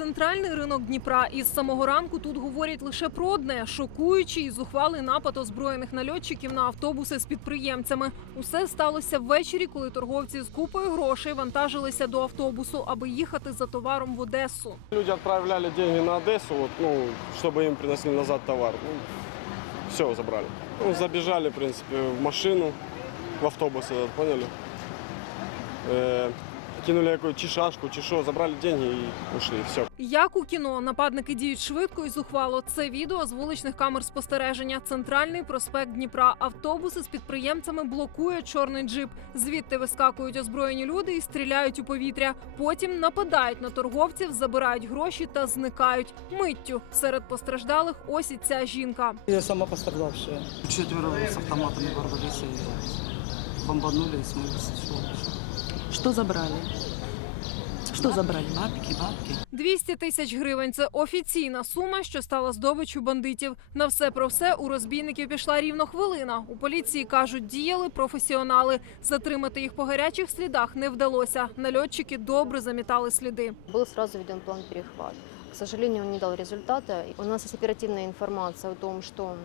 центральний ринок Дніпра. І з самого ранку тут говорять лише про одне шокуючий і зухвалий напад озброєних нальотчиків на автобуси з підприємцями. Усе сталося ввечері, коли торговці з купою грошей вантажилися до автобусу, аби їхати за товаром в Одесу. Люди отправляли деньги на Одессу, вот, ну, чтобы им приносили назад товар. Ну, все забрали. Ну, забежали, в принципе, в машину, в автобус этот, поняли? Э, кинули какую чи шашку, чи що, забрали деньги і ушли. Все. Як у кіно нападники діють швидко і зухвало. Це відео з вуличних камер спостереження. Центральний проспект Дніпра. Автобуси з підприємцями блокує чорний джип. Звідти вискакують озброєні люди і стріляють у повітря. Потім нападають на торговців, забирають гроші та зникають. Миттю серед постраждалих ось і ця жінка. Я сама пострадавшая. Четверо с автоматами ворвались и бомбанули и смылись. Всё. Что забрали? Что забрали? Бабки, бабки. 200 тисяч гривень це офіційна сума, що стала здобиччю бандитів. На все про все у розбійників пішла рівно хвилина. У поліції кажуть, діяли професіонали. Затримати їх по гарячих слідах не вдалося. Нальотчики добре замітали сліди. Был сразу введен план перехват. К сожалению, он не дал результата. У нас есть оперативная информация о том, что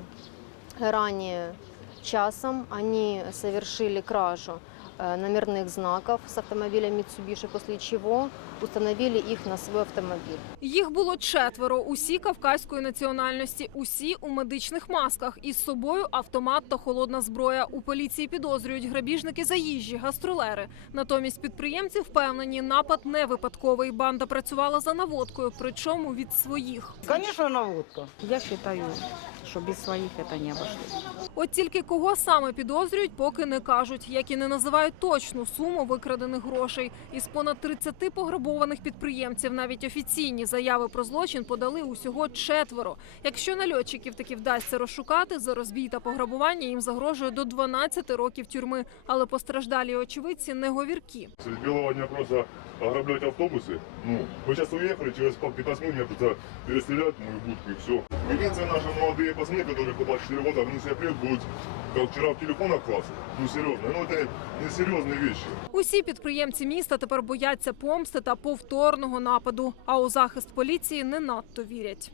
ранее часом они совершили кражу э, номерных знаков с автомобиля Mitsubishi, после чего установили их на свой автомобиль. Їх було четверо, усі кавказької національності, усі у медичних масках. Із собою автомат та холодна зброя. У поліції підозрюють грабіжники заїжджі, гастролери. Натомість підприємці впевнені, напад не випадковий. Банда працювала за наводкою, причому від своїх. Конечно, наводка. Я считаю, что без своих это не обошлось. От тільки кого саме підозрюють, поки не кажуть, як і не називають точну суму викрадених грошей. Із понад 30 пограбованих підприємців навіть офіційні заяви про злочин подали усього четверо. Якщо нальотчиків таки вдасться розшукати за розбій та пограбування, їм загрожує до 12 років тюрми. Але постраждалі очевидці не говіркі. Среди белого дня просто ограблять автобусы. Ну, вы сейчас уехали, через 15 минут придется перестрелять мою будку и все. Единственное, наши молодые пацаны, которые по 24 года, они себя впредь будут, как вчера в телефонах класса. Ну, серьезно, ну это несерьезные вещи. Усі підприємці міста тепер бояться помсти та повторного нападу. А у захист поліції не надто вірять.